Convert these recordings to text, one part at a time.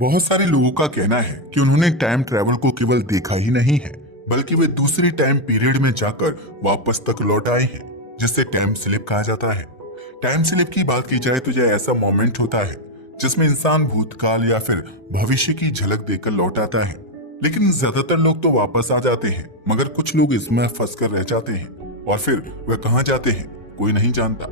बहुत सारे लोगों का कहना है कि उन्होंने टाइम ट्रैवल को केवल देखा ही नहीं है, बल्कि वे दूसरी टाइम पीरियड में जाकर वापस तक लौट आए हैं, जिसे टाइम स्लिप कहा जाता है। टाइम स्लिप की बात की जाए तो यह ऐसा मोमेंट होता है जिसमें इंसान भूतकाल या फिर भविष्य की झलक देकर लौट आता है। लेकिन ज्यादातर लोग तो वापस आ जाते हैं, मगर कुछ लोग इसमें फंस कर रह जाते हैं और फिर वे कहाँ जाते हैं कोई नहीं जानता।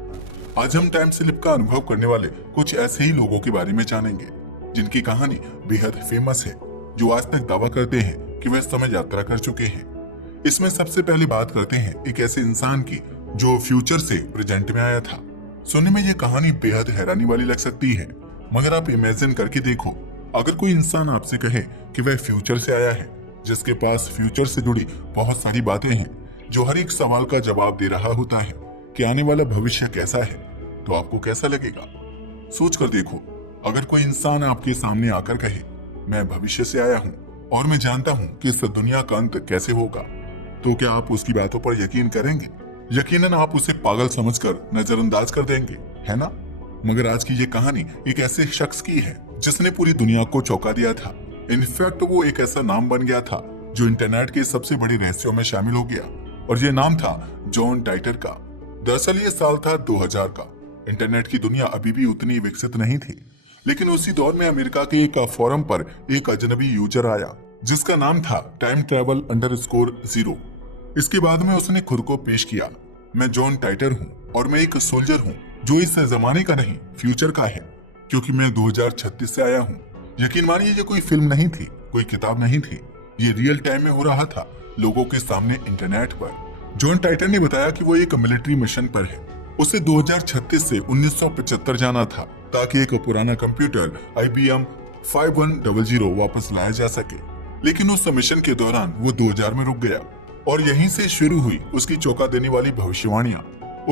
आज हम टाइम स्लिप का अनुभव करने वाले कुछ ऐसे ही लोगों के बारे में जानेंगे जिनकी कहानी बेहद फेमस है, जो आज तक दावा करते हैं कि वे समय यात्रा कर चुके हैं। इसमें सबसे पहले बात करते हैं एक ऐसे इंसान की जो फ्यूचर से प्रेजेंट में आया था। सुनने में ये कहानी बेहद हैरानी वाली लग सकती है, मगर आप इमेजिन करके देखो, अगर कोई इंसान आपसे कहे कि वह फ्यूचर से आया है, जिसके पास फ्यूचर से जुड़ी बहुत सारी बातें हैं, जो हर एक सवाल का जवाब दे रहा होता है कि आने वाला भविष्य कैसा है, तो आपको कैसा लगेगा? सोच कर देखो, अगर कोई इंसान आपके सामने आकर कहे मैं भविष्य से आया हूँ और मैं जानता हूँ कि इस दुनिया का अंत कैसे होगा, तो क्या आप उसकी बातों पर यकीन करेंगे? यकीनन आप उसे पागल समझकर नजरअंदाज कर देंगे, है ना? मगर आज की ये कहानी एक ऐसे शख्स की है जिसने पूरी दुनिया को चौंका दिया था। इनफैक्ट वो एक ऐसा नाम बन गया था जो इंटरनेट के सबसे बड़े रहस्यों में शामिल हो गया, और ये नाम था जॉन टाइटर का। दरअसल ये साल था 2000 का। इंटरनेट की दुनिया अभी भी उतनी विकसित नहीं थी, लेकिन उसी दौर में अमेरिका के एक फोरम पर एक अजनबी यूजर आया जिसका नाम था टाइम ट्रैवल _0। इसके बाद में उसने खुद को पेश किया, मैं जॉन टाइटर हूँ और मैं एक सोल्जर हूँ जो इस जमाने का नहीं फ्यूचर का है, क्योंकि मैं 2036 से आया हूँ। यकीन मानिए ये कोई फिल्म नहीं थी, कोई किताब नहीं थी, ये रियल टाइम में हो रहा था लोगों के सामने इंटरनेट पर। जॉन टाइटर ने बताया कि वो एक मिलिट्री मिशन पर है। उसे 2036 से 1975 जाना था ताकि एक पुराना कंप्यूटर IBM 5100 वापस लाया जा सके। लेकिन उस मिशन के दौरान वो 2000 में रुक गया और यहीं से शुरू हुई उसकी चौंका देने वाली भविष्यवाणियां।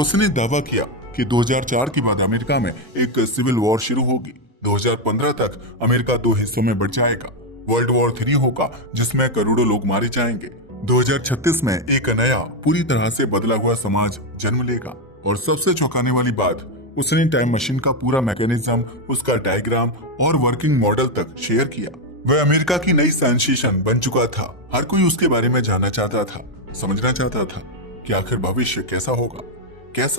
उसने दावा किया कि 2004 के बाद अमेरिका में एक सिविल वॉर शुरू होगी। 2015 तक अमेरिका 2 हिस्सों में बढ़ जाएगा। वर्ल्ड वॉर 3 होगा जिसमें करोड़ों लोग मारे जाएंगे। 2036 में एक नया पूरी तरह से बदला हुआ समाज जन्म लेगा। और सबसे चौंकाने वाली बात, उसने टाइम मशीन का पूरा मैकेनिज्म, उसका डायग्राम और वर्किंग मॉडल तक शेयर किया। वह अमेरिका की नई सेंसेशन बन चुका था। हर कोई उसके बारे में जानना चाहता था, समझना चाहता था कि आखिर भविष्य कैसा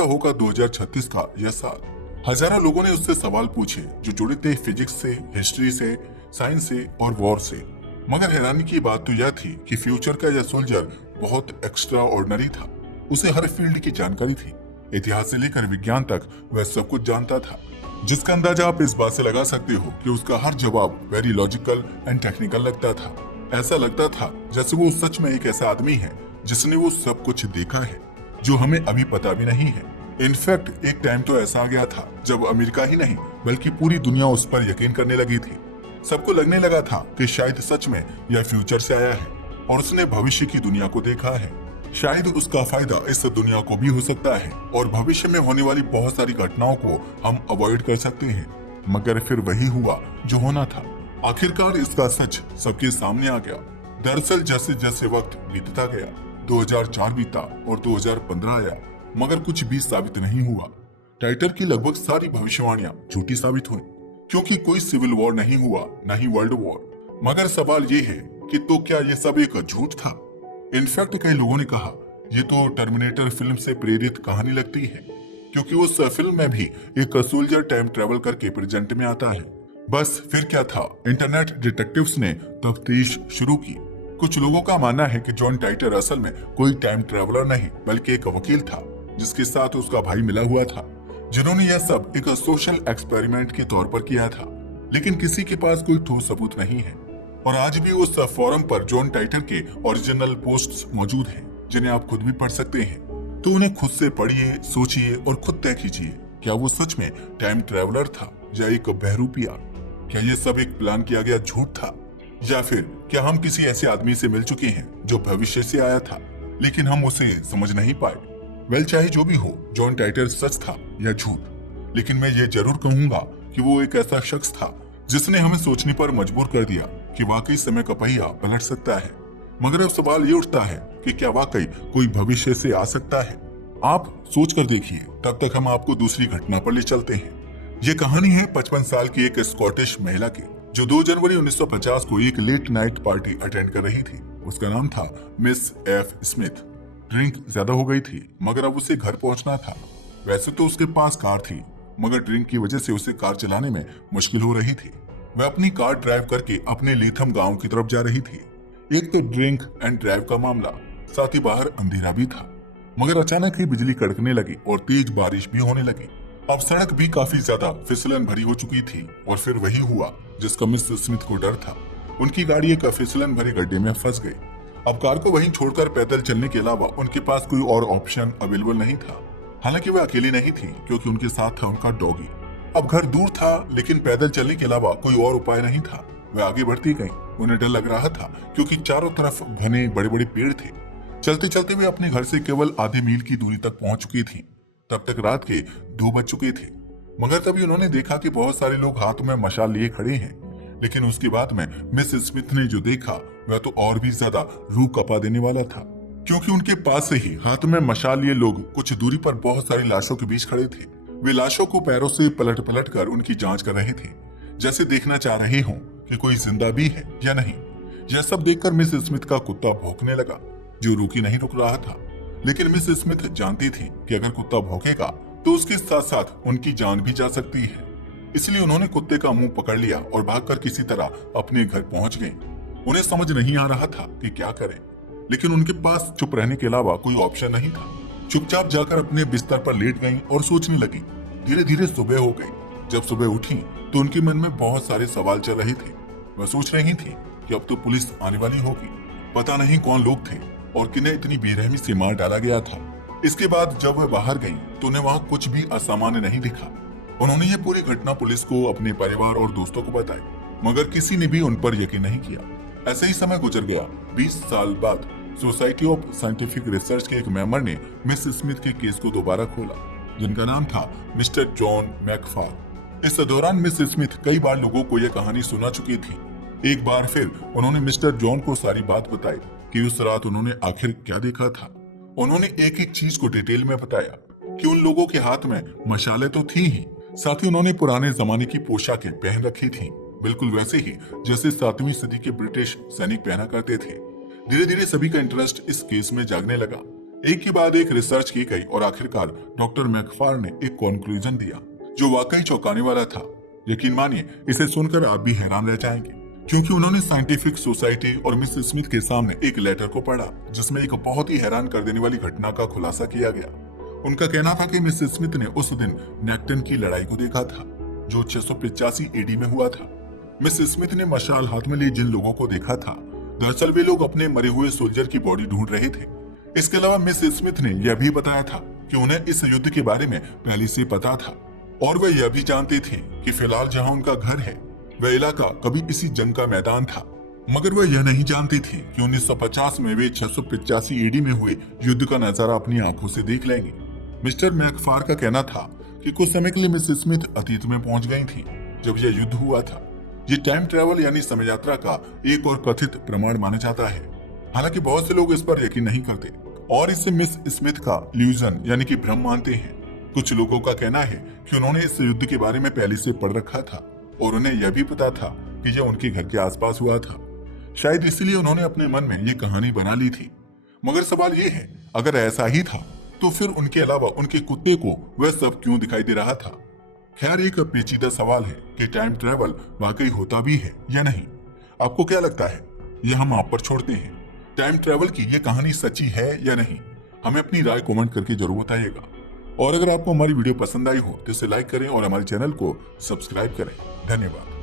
होगा 2036 का यह साल। हजारों लोगों ने उससे सवाल पूछे जो जुड़े थे फिजिक्स से, हिस्ट्री से, साइंस से और वॉर से। मगर हैरानी की बात तो यह थी कि फ्यूचर का यह सोल्जर बहुत एक्स्ट्रा ऑर्डिनरी था। उसे हर फील्ड की जानकारी थी, इतिहास से लेकर विज्ञान तक वह सब कुछ जानता था, जिसका अंदाजा आप इस बात से लगा सकते हो कि उसका हर जवाब वेरी लॉजिकल एंड टेक्निकल लगता था। ऐसा लगता था जैसे वो सच में एक ऐसा आदमी है जिसने वो सब कुछ देखा है जो हमें अभी पता भी नहीं है। इनफैक्ट एक टाइम तो ऐसा आ गया था जब अमेरिका ही नहीं बल्कि पूरी दुनिया उस पर यकीन करने लगी थी। सबको लगने लगा था कि शायद सच में यह फ्यूचर से आया है और उसने भविष्य की दुनिया को देखा है। शायद उसका फायदा इस दुनिया को भी हो सकता है और भविष्य में होने वाली बहुत सारी घटनाओं को हम अवॉइड कर सकते हैं। मगर फिर वही हुआ जो होना था। आखिरकार इसका सच सबके सामने आ गया। दरअसल जैसे जैसे वक्त बीतता गया, 2004 बीता और 2015 आया, मगर कुछ भी साबित नहीं हुआ। टाइटर की लगभग सारी भविष्यवाणियां झूठी साबित हुई, क्योंकि कोई सिविल वॉर नहीं हुआ, न ही वर्ल्ड वॉर। मगर सवाल ये है कि तो क्या ये सब एक झूठ था? इनफैक्ट कई लोगों ने कहा ये तो टर्मिनेटर फिल्म से प्रेरित कहानी लगती है, क्योंकि उस फिल्म में भी एक सोल्जर टाइम ट्रेवल करके प्रेजेंट में आता है। बस फिर क्या था, इंटरनेट डिटेक्टिव्स ने तफ्तीश शुरू की। कुछ लोगों का मानना है कि जॉन टाइटर असल में कोई टाइम ट्रेवलर नहीं बल्कि एक वकील था जिसके साथ उसका भाई मिला हुआ था, जिन्होंने यह सब एक सोशल एक्सपेरिमेंट के तौर पर किया था। लेकिन किसी के पास कोई ठोस सबूत नहीं है और आज भी उस फोरम पर जॉन टाइटर के ओरिजिनल पोस्ट्स मौजूद हैं, जिन्हें आप खुद भी पढ़ सकते हैं। तो उन्हें खुद से पढ़िए, सोचिए और खुद तय कीजिए, क्या वो सच में टाइम ट्रेवलर था या एक बहरूपिया? क्या ये सब एक प्लान किया गया झूठ था, या फिर क्या हम किसी ऐसे आदमी से मिल चुके हैं जो भविष्य से आया था लेकिन हम उसे समझ नहीं पाए? वेल, चाहे जो भी हो, जॉन टाइटर सच था या झूठ, लेकिन मैं ये जरूर कहूंगा कि वो एक ऐसा शख्स था जिसने हमें सोचने पर मजबूर कर दिया कि वाकई समय का पहिया पलट सकता है। मगर अब सवाल ये उठता है कि क्या वाकई कोई भविष्य से आ सकता है? आप सोच कर देखिए, तब तक हम आपको दूसरी घटना पर ले चलते हैं। ये कहानी है 55 साल की एक स्कॉटिश महिला की जो 2 जनवरी 1950 को एक लेट नाइट पार्टी अटेंड कर रही थी। उसका नाम था मिस एफ स्मिथ। ड्रिंक ज्यादा हो गई थी मगर अब उसे घर पहुंचना था। वैसे तो उसके पास कार थी मगर ड्रिंक की वजह से उसे कार चलाने में मुश्किल हो रही थी। वह अपनी कार ड्राइव करके अपने लीथम गांव की तरफ जा रही थी। एक तो ड्रिंक एंड ड्राइव का मामला, साथ ही बाहर अंधेरा भी था। मगर अचानक ही बिजली कड़कने लगी और तेज बारिश भी होने लगी। अब सड़क भी काफी ज्यादा फिसलन भरी हो चुकी थी और फिर वही हुआ जिसका मिस स्मिथ को डर था। उनकी गाड़ी एक फिसलन भरे गड्ढे में फंस गई। अब कार को वहीं छोड़कर पैदल चलने के अलावा उनके पास कोई और ऑप्शन अवेलेबल नहीं था। हालांकि वह अकेली नहीं थी क्योंकि उनके साथ था उनका डॉगी। अब घर दूर था लेकिन पैदल चलने के अलावा कोई और उपाय नहीं था। वह आगे बढ़ती गई। उन्हें डर लग रहा था क्योंकि चारों तरफ घने बड़े बड़े पेड़ थे। चलते चलते वे अपने घर से केवल आधे मील की दूरी तक पहुंच चुकी थी। तब तक रात के 2 बज चुके थे। मगर तभी उन्होंने देखा कि बहुत सारे लोग हाथ में मशाल लिए खड़े हैं। लेकिन उसके बाद में मिस स्मिथ ने जो देखा वह तो और भी ज्यादा रूह कपा देने वाला था, क्योंकि उनके पास से ही हाथ में मशाल लिए लोग कुछ दूरी पर बहुत सारी लाशों के बीच खड़े थे। वे लाशों को पैरों से पलट पलट कर उनकी जांच कर रहे थे, जैसे देखना चाह रहे हों कि कोई जिंदा भी है या नहीं। यह सब देखकर मिस स्मिथ का कुत्ता भौंकने लगा, जो रुकी नहीं रुक रहा था। लेकिन मिस स्मिथ जानती थी कि अगर कुत्ता भौंकेगा तो उसके साथ साथ उनकी जान भी जा सकती है। इसलिए उन्होंने कुत्ते का मुंह पकड़ लिया और भागकर किसी तरह अपने घर पहुंच गए। उन्हें समझ नहीं आ रहा था कि क्या करें, लेकिन उनके पास चुप रहने के अलावा कोई ऑप्शन नहीं था। चुपचाप जाकर अपने बिस्तर पर लेट गईं और सोचने लगी। धीरे धीरे सुबह हो गई। जब सुबह उठी तो उनके मन में बहुत सारे सवाल चल रहे थे। वह सोच रही थी कि अब तो पुलिस आने वाली होगी। पता नहीं कौन लोग थे और किन्हें इतनी बेरहमी से मार डाला गया था। इसके बाद जब वह बाहर गई तो उन्हें वहाँ कुछ भी असामान्य नहीं दिखा। उन्होंने ये पूरी घटना पुलिस को, अपने परिवार और दोस्तों को बताई, मगर किसी ने भी उन पर यकीन नहीं किया। ऐसे ही समय गुजर गया। 20 साल बाद सोसाइटी ऑफ साइंटिफिक रिसर्च के एक मेंबर ने मिस स्मिथ के केस को दोबारा खोला, जिनका नाम था मिस्टर जॉन मैकफार। इस दौरान मिस स्मिथ कई बार लोगों को यह कहानी सुना चुकी थी। एक बार फिर उन्होंने मिस्टर जॉन को सारी बात बताई कि उस रात उन्होंने आखिर क्या देखा था। उन्होंने एक एक चीज को डिटेल में बताया कि उन लोगों के हाथ में मशाले तो थी ही, साथ ही उन्होंने पुराने जमाने की पोशाकें पहन रखी थी, बिल्कुल वैसे ही जैसे 7वीं सदी के ब्रिटिश सैनिक पहना करते थे। धीरे धीरे सभी का इंटरेस्ट इस केस में जागने लगा। एक के बाद एक रिसर्च की गई और आखिरकार डॉक्टर मैकफार ने एक कंक्लूजन दिया जो वाकई चौंकाने वाला था। यकीन मानिए, इसे सुनकर आप भी हैरान रह जाएंगे, क्योंकि उन्होंने साइंटिफिक सोसाइटी और मिस स्मिथ के सामने एक लेटर को पढ़ा जिसमें एक बहुत ही हैरान कर देने वाली घटना का खुलासा किया गया। उनका कहना था कि मिस स्मिथ ने उस दिन नेक्टन की लड़ाई को देखा था जो 685 एडी में हुआ था। मिस स्मिथ ने मशाल हाथ में लिए जिन लोगों को देखा था, दरअसल वे लोग अपने मरे हुए सोल्जर की बॉडी ढूंढ रहे थे। इसके अलावा मिस स्मिथ ने यह भी बताया था कि उन्हें इस युद्ध के बारे में पहले से पता था और वह यह भी जानते थे कि फिलहाल जहां उनका घर है वह इलाका कभी इसी जंग का मैदान था। मगर वह यह नहीं जानते थे कि 1950 में वे 685 एडी में हुए युद्ध का नजारा अपनी आंखों से देख लेंगे। मिस्टर मैकफार का कहना था कि कुछ समय के लिए मिस स्मिथ अतीत में पहुंच गई थी जब यह युद्ध हुआ था। ये टाइम ट्रेवल यानी समय यात्रा का एक और कथित प्रमाण माना जाता है। हालांकि बहुत से लोग इस पर यकीन नहीं करते और इसे मिस स्मिथ का इल्यूजन यानी कि भ्रम मानते हैं। कुछ लोगों का कहना है कि उन्होंने इस युद्ध के बारे में पहले से पढ़ रखा था और उन्हें यह भी पता था कि यह उनके घर के आसपास हुआ था। शायद इसलिए उन्होंने अपने मन में ये कहानी बना ली थी। मगर सवाल ये है, अगर ऐसा ही था तो फिर उनके अलावा उनके कुत्ते को वह सब क्यों दिखाई दे रहा था? खैर, एक पेचीदा सवाल है कि टाइम ट्रेवल वाकई होता भी है या नहीं। आपको क्या लगता है? यह हम आप पर छोड़ते हैं। टाइम ट्रेवल की यह कहानी सच्ची है या नहीं? हमें अपनी राय कमेंट करके जरूर बताइएगा। और अगर आपको हमारी वीडियो पसंद आई हो तो इसे लाइक करें और हमारे चैनल को सब्सक्राइब करें। धन्यवाद।